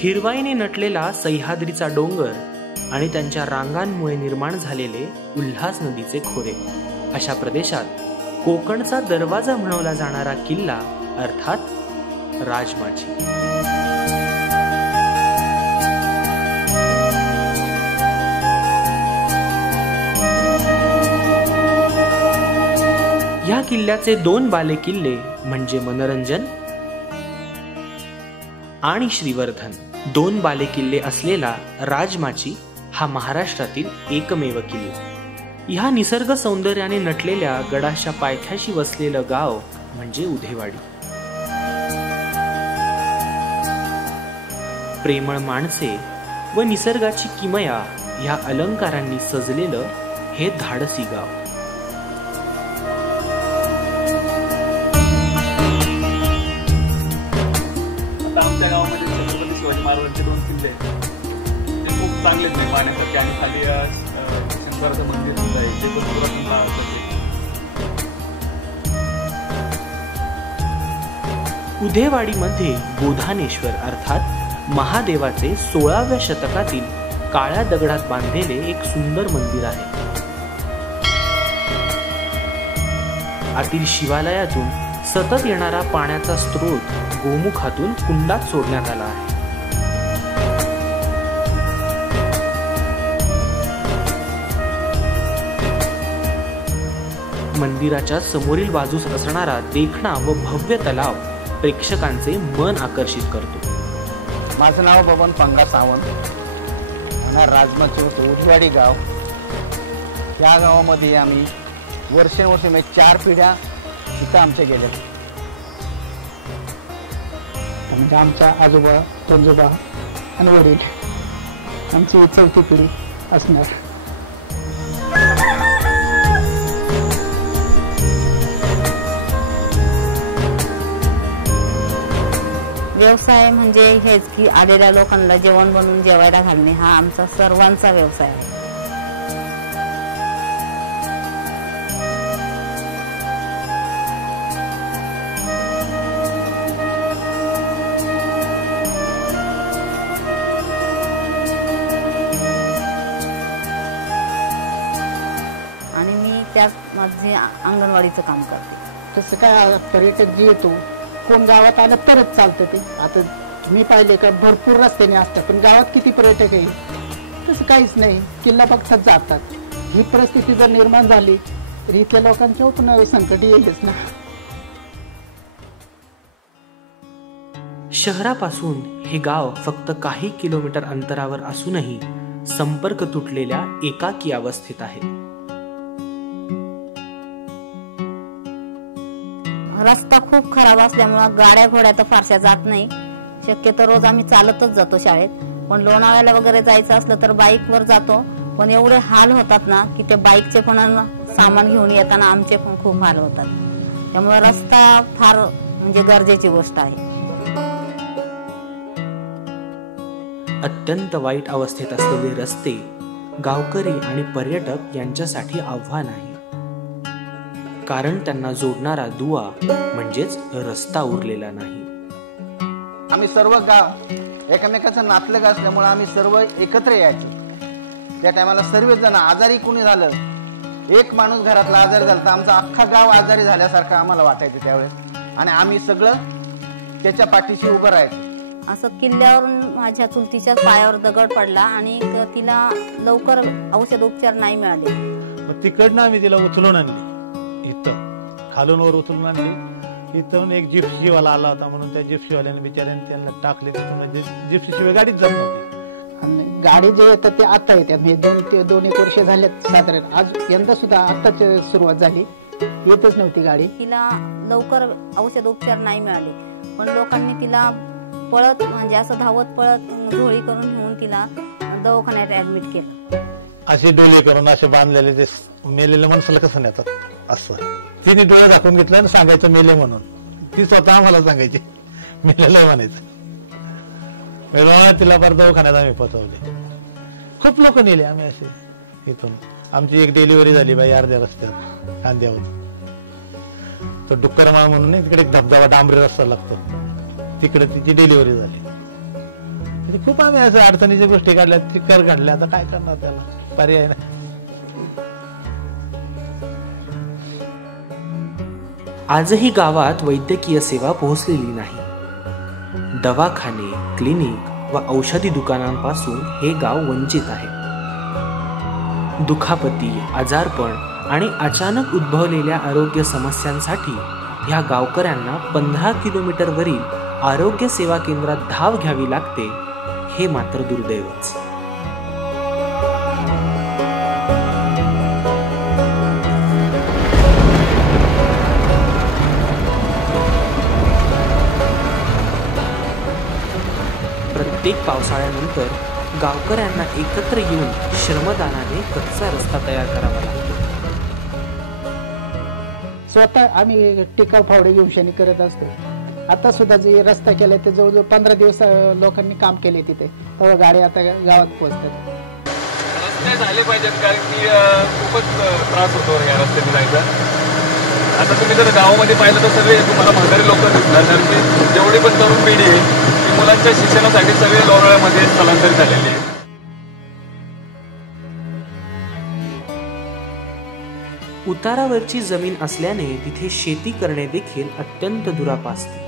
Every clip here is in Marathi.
हिरवाईने नटलेला सह्याद्रीचा डोंगर आणि त्यांच्या रांगांमुळे निर्माण झालेले उल्हास नदीचे खोरे, अशा प्रदेशात कोकणचा दरवाजा म्हणवला जाणारा किल्ला अर्थात राजमाची. या किल्ल्याचे 2 बालेकिल्ले म्हणजे मनोरंजन आणि श्रीवर्धन. 2 बालेकिल्ले असलेला राजमाची हा महाराष्ट्रातील एकमेव किल्ला. ह्या निसर्ग सौंदर्याने नटलेल्या गडाच्या पायथ्याशी वसलेलं गाव म्हणजे उधेवाडी. प्रेमळ माणसे व निसर्गाची किमया ह्या अलंकारांनी सजलेलं हे धाडसी गाव. आमच्या गावामध्ये छत्रपती शिवाजी महाराजांचे 2 किल्ले ते खूप चांगलेच नाही पाहण्यासाठी, आणि खाली शंकराचं मंदिर सुद्धा आहे ते पण पुरातन काळाचं. उधेवाडीमध्ये गोधानेश्वर अर्थात महादेवाचे 16व्या शतकातील काळ्या दगडात बांधलेले एक सुंदर मंदिर आहे. आतील शिवालयातून सतत येणारा पाण्याचा स्रोत गोमुखातून कुंडात सोडण्यात आला आहे. मंदिराच्या समोरील बाजूस असणारा देखणा व भव्य तलाव प्रेक्षकांचे मन आकर्षित करतो. माझं नाव बबन पंगा सावंत. राजमाची उधेवाडी गाव. या गावामध्ये आम्ही वर्षानुवर्षे म्हणजे 4 पिढ्या इथं आमच्या गेल्या. म्हणजे आमच्या आजोबा, पंजोबा आणि वडील आमची 4थी पिढी असणार. व्यवसाय म्हणजे हेच की आलेल्या लोकांना जेवण बनवून जेवायला घालणे हा आमचा सर्वांचा व्यवसाय आहे. आणि मी त्यामध्ये अंगणवाडीचं काम करते. तसं काय पर्यटक जे येतो कोण गावात आलं तरच चालतं. ते आता मी पाहिले का भरपूर रस्त्याने असतात, पण गावात किती पर्यटक आहे तसं काहीच नाही. किल्ला बघतात जातात. ही परिस्थिती जर निर्माण झाली तर इथल्या लोकांच्या पण संकट येईलच ना. शहरापासून हे गाव फक्त काही किलोमीटर अंतरावर असूनही संपर्क तुटलेल्या एकाकी अवस्थेत आहे. रस्ता खूप खराब असल्यामुळे गाड्या घोड्या तर फारशा जात नाही. शक्यतो रोज आम्ही चालतच जातो शाळेत. पण लोणावळ्याला वगैरे जायचं असलं तर बाईकवर जातो. पण एवढे हाल होतात ना की ते बाईकचे पण सामान घेऊन येताना आमचे पण खूप हाल होतात. त्यामुळे रस्ता फार म्हणजे गरजेची गोष्ट आहे. अत्यंत वाईट अवस्थेत असलेले रस्ते गावकरी आणि पर्यटक यांच्यासाठी आव्हान आहे. कारण त्यांना जोडणारा दुवा म्हणजेच रस्ता उरलेला नाही. आम्ही सर्व गाव एकमेकाचं नातलग असल्यामुळे आम्ही सर्व एकत्र यायचो. त्या टायमाला सर्वजण आजारी कोणी झालं, एक माणूस घरातला आजारी झाला तर आमचा अख्खा गाव आजारी झाल्यासारखं आम्हाला वाटायचं त्यावेळेस. आणि आम्ही सगळं त्याच्या पाठीशी उभं राहायचो. असं किल्ल्यावरून माझ्या चुलतीच्या पायावर दगड पडला आणि तिला लवकर औषध उपचार नाही मिळाले. तिकडनं आम्ही तिला उचलून आणली. इथं खालून वर उचलून आणली. इथून एक जिप्सीवाला आला होता म्हणून त्या जिप्सीवाल्याने बिचाऱ्याने त्यांना टाकले. जिप्सी शिवाय गाडीच जात नव्हती. गाडी जे येतात ते आता येतात. मी 2-1 वर्ष झालेत साधारण. आज यंदा सुद्धा आताच सुरुवात झाली. येतच नव्हती गाडी. तिला लवकर औषध उपचार नाही मिळाले. पण लोकांनी तिला पळत म्हणजे असं धावत पळत झोळी करून घेऊन तिला दवाखान्यात ऍडमिट केलं. असे डोले करून असे बांधलेले ते मेलेल्या माणसाला कसं नेतात असं. तिने डोळे दाखवून घेतलं आणि सांगायचं मेले म्हणून. ती स्वतः आम्हाला सांगायची मेलेलं म्हणायचं. तिला परत दवाखान्यात आम्ही पोहोचवले. खूप लोक नेले आम्ही असे इथून. आमची एक डिलिव्हरी झाली बाई अर्ध्या रस्त्यात कांद्यावर. तो डुक्करमाळ म्हणून तिकडे एक धबधबा डांबरी रस्ता लागतो, तिकडे तिची डिलिव्हरी झाली. म्हणजे खूप आम्ही असं अडचणीच्या गोष्टी काढल्या, चिकर काढल्या. आता काय करणार, त्याला पर्याय नाही. आजही गावात वैद्यकीय सेवा पोहोचलेली नाही. दवाखाने, क्लिनिक व औषधी दुकानांपासून हे गाव वंचित आहे. दुखापती, आजारपण आणि अचानक उद्भवलेल्या आरोग्य समस्यांसाठी ह्या गावकऱ्यांना 15 किलोमीटरवरील आरोग्य सेवा केंद्रात धाव घ्यावी लागते. हे मात्र दुर्दैवच. प्रत्येक पावसाळ्यानंतर गावकऱ्यांना एकत्र येऊन श्रमदानाने कच्चा रस्ता तयार करावा लागतो. स्वतः आम्ही टिकाव फावडे घेऊन शनी करत असतो. आता सुद्धा जे रस्ता केलाय ते जवळजवळ 15 दिवस लोकांनी काम केले तिथे. तेव्हा गाडी आता गावात पोहोचतात. रस्ते झाले पाहिजेत, कारण की खूपच त्रास होतो या रस्त्याने जायचा. आता तुम्ही जर गावामध्ये पाहिलं तर सगळे तुम्हाला म्हातारे लोक दिसणार, कारण की जेवढी पण तरुण पिढी आहे ती मुलांच्या शिक्षणासाठी सगळे लोणावळ्यामध्ये स्थलांतरित झालेली आहे. उतारावरची जमीन असल्याने तिथे शेती करणे देखील अत्यंत दुरापासते.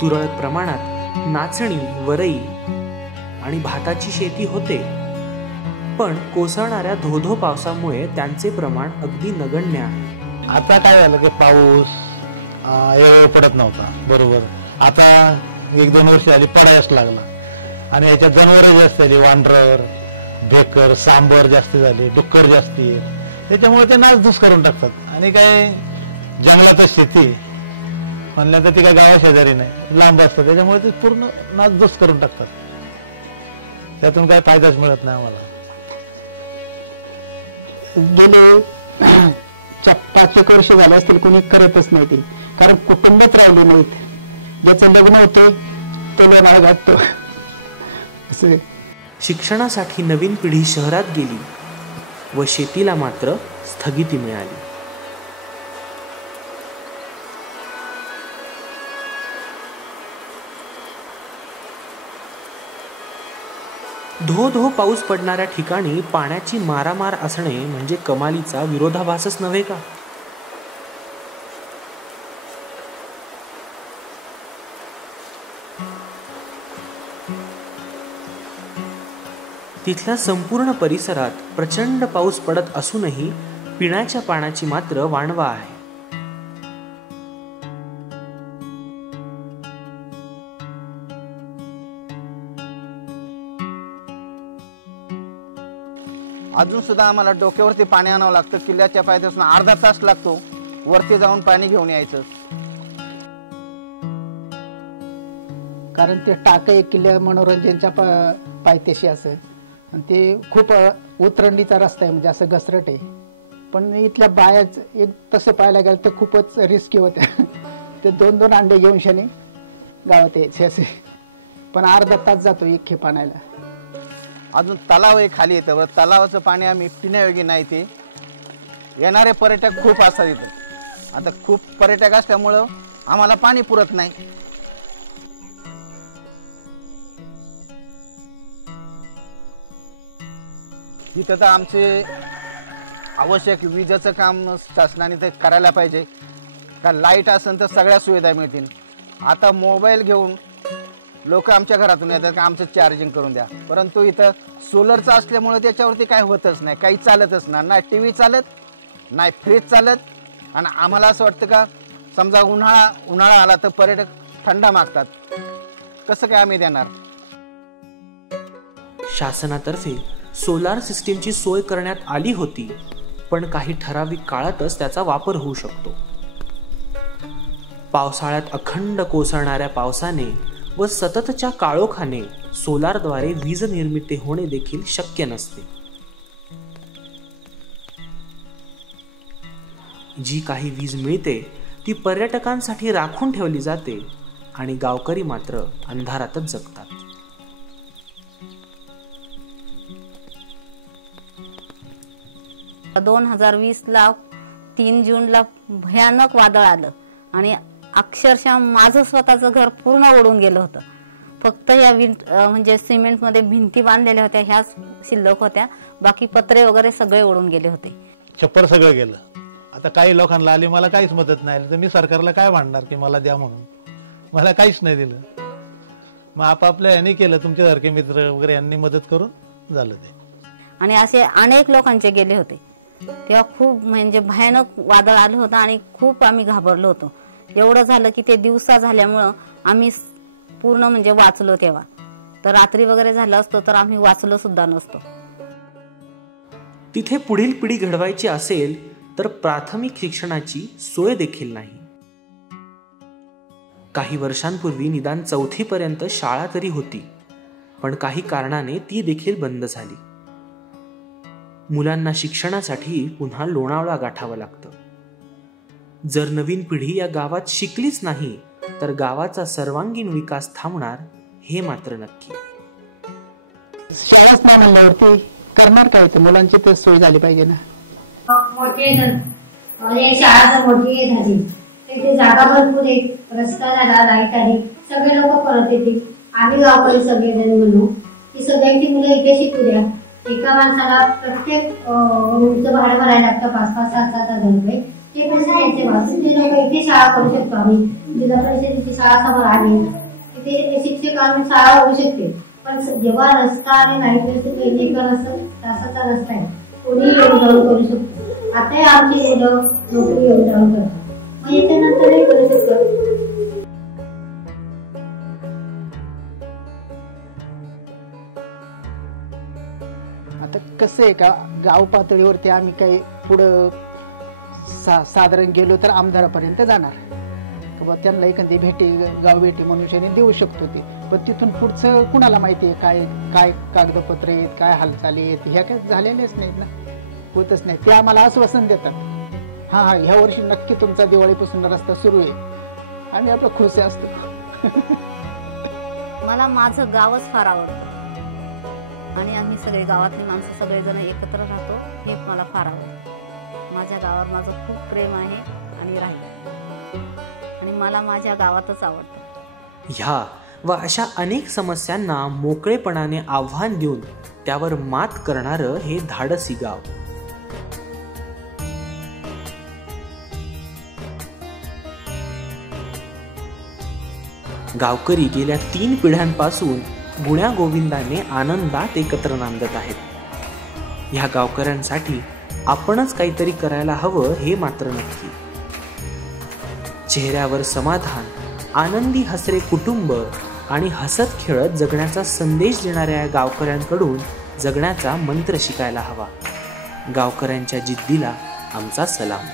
तुरळक प्रमाणात नाचणी, वरई आणि भाताची शेती होते, पण कोसळणाऱ्या धोधो पावसामुळे त्यांचे प्रमाण अगदी नगण्य आहे. आता काय झालं की पाऊस एवढा पडत नव्हता बरोबर. आता 1-2 वर्ष आली पडायच लागला आणि याच्यात जनावरं जास्त झाली. वांढर, भेकर, सांबर जास्त झाले, डुक्कर जास्ती आहे. त्याच्यामुळे ते नासधूस करून टाकतात. आणि काय जंगलातच शेती म्हणलं तर ती काय गावा शेजारी नाही, लांब असतं, त्याच्यामुळे ते पूर्ण नासधूस करून टाकतात. त्यातून काय फायदाच मिळत नाही आम्हाला. गेले 5-1 वर्ष झाले असतील कोणी करतच नाही ते, कारण कुटुंबच राहिले नाहीत. ज्याचं लग्न होतं त्याला नाव घालतो. शिक्षणासाठी नवीन पिढी शहरात गेली व शेतीला मात्र स्थगिती मिळाली. धो पाऊस पडणाऱ्या ठिकाणी पाण्याची मारामार असणे म्हणजे कमालीचा विरोधाभासच नव्हे का? तिथल्या संपूर्ण परिसरात प्रचंड पाऊस पडत असूनही पिण्याच्या पाण्याची मात्र वाणवा आहे. अजून सुद्धा आम्हाला डोक्यावरती पाणी आणावं लागतं. किल्ल्याच्या पायथ्यापासून अर्धा तास लागतो वरती जाऊन पाणी घेऊन यायचं. कारण ते टाक एक किल्ल्या मनोरंजनच्या पायथ्याशी असं, आणि ते खूप उतरंडीचा रस्ता आहे, म्हणजे असं घसरट आहे. पण इथल्या बायाच एक तसं पाहायला गेलं तर खूपच रिस्की होत्या. ते 2-2 अंडे घेऊन शनी गावात यायचे असे. पण अर्धा तास जातो एक खेप आणायला. अजून तलाव एक खाली येतं. तलावाचं पाणी आम्ही पिण्यायोग्य नाही. ते येणारे पर्यटक खूप असतात इथं. आता खूप पर्यटक असल्यामुळं आम्हाला पाणी पुरत नाही. इथं तर आमचे आवश्यक विजेचं काम शासनाने ते करायला पाहिजे. का लाईट असेल तर सगळ्या सुविधा मिळतील. आता मोबाईल घेऊन लोक आमच्या घरातून येतात का आमचं चार्जिंग करून द्या, परंतु इथं सोलरचं असल्यामुळे त्याच्यावरती काय होतच नाही, काही चालतच नाही. ना टी व्ही चालत, नाही फ्रीज चालत. आणि आम्हाला असं वाटतं का समजा उन्हाळा आला तर पर्यटक थंडा मागतात, कसं काय आम्ही देणार? शासनातर्फे सोलार सिस्टीमची सोय करण्यात आली होती, पण काही ठराविक काळातच त्याचा वापर होऊ शकतो. पावसाळ्यात अखंड कोसळणाऱ्या पावसाने व सततच्या काळोखाने सोलारद्वारे वीज निर्मिती होणे देखील शक्य नसते. जी काही वीज मिळते ती पर्यटकांसाठी राखून ठेवली जाते आणि गावकरी मात्र अंधारातच जगतात. तर 2020ला 3 जूनला भयानक वादळ आलं आणि अक्षरशः माझं स्वतःचं घर पूर्ण ओढून गेलं होतं. फक्त या म्हणजे सिमेंटमध्ये भिंती बांधलेल्या होत्या ह्याच शिल्लक होत्या, बाकी पत्रे वगैरे सगळे ओढून गेले होते. छप्पर सगळं गेलं. आता काही लोकांना आली, मला काहीच मदत नाही आली, तर मी सरकारला काय म्हणणार की मला द्या म्हणून? मला काहीच नाही दिलं. मग आपापल्या यांनी केलं, तुमच्यासारखे मित्र वगैरे यांनी मदत करून झालं ते. आणि असे अनेक लोकांचे गेले होते. तेव्हा खूप म्हणजे भयानक वादळ आलं होतं आणि खूप आम्ही घाबरलो होतो. एवढं झालं की ते दिवसा झाल्यामुळं आम्ही पूर्ण म्हणजे वाचलो. तेव्हा तर रात्री वगैरे झालं असतं तर आम्ही वाचलो सुद्धा नसतो. तिथे पुढील पिढी घडवायची असेल तर प्राथमिक शिक्षणाची सोय देखील नाही. काही वर्षांपूर्वी निदान 4थी पर्यंत शाळा तरी होती, पण काही कारणाने ती देखील बंद झाली. मुलांना शिक्षणासाठी पुन्हा लोणावळा गाठावं लागतं. जर नवीन पिढी या गावात शिकलीच नाही तर गावाचा सर्वांगीण विकास थांबणार हे मात्र नक्की. शाळाच नाही म्हणल्यावरती करणार काय? तर मुलांची तर सोय झाली पाहिजे ना. मोठी शाळा जर मोठी झाली तिथे जागा भरपूर आहे, रस्ता झाला, लाईट आली, सगळे लोक परत येतील. आम्ही गावकरी सगळेजण म्हणू की सगळ्यांची मुलं इथे शिकू द्या. एका माणसाला प्रत्येक रूमचं भाडं भरायला लागतं 5,000, 7,000 रुपये. ते पैसे द्यायचे वाचून ते लोक इथे शाळा करू शकतो. आम्ही जिल्हा परिषदेची शाळा समोर आली तिथे शिक्षक आम्ही शाळा होऊ शकते. पण जेव्हा रस्ता आणि लाईट पहिले एका तासाचा रस्ता आहे, कोणी येऊन जाऊन करू शकतो. आता आमची मुलं नोकरी येऊन जाऊन करतात, मग याच्यानंतरही करू शकतो. आता कसं आहे का, गाव पातळीवरती आम्ही काही पुढं साधारण गेलो तर आमदारापर्यंत जाणार किंवा त्यांना एखादी गाव भेटी मनुष्याने देऊ शकतो ते. पण तिथून पुढचं कुणाला माहिती आहे काय काय कागदपत्र आहेत, काय हालचाली आहेत, ह्या काही झालेल्याच नाहीत ना, होतच नाही. ते आम्हाला आश्वासन देतात, हा ह्या वर्षी नक्की तुमचा दिवाळीपासून रस्ता सुरू आहे. आम्ही आपलं खुश असतो. मला माझं गावच फार आवडतं आणि आम्ही सगळे गावातली माणसं सगळेजण एकत्र राहतो, हे मला फार आवडतं. माझ्या गावावर माझं खूप प्रेम आहे आणि राहील, आणि मला माझ्या गावातच आवडतं. ह्या व अशा अनेक समस्यांना मोकळेपणाने आव्हान देऊन त्यावर मात करणारं हे धाडसी गाव. गावकरी गेल्या 3 पिढ्यांपासून गुण्या गोविंदाने आनंदात एकत्र नांदत आहेत. ह्या गावकऱ्यांसाठी आपणच काहीतरी करायला हवं हे मात्र नक्की. चेहऱ्यावर समाधान, आनंदी हसरे कुटुंब आणि हसत खेळत जगण्याचा संदेश देणाऱ्या गावकऱ्यांकडून जगण्याचा मंत्र शिकायला हवा. गावकऱ्यांच्या जिद्दीला आमचा सलाम.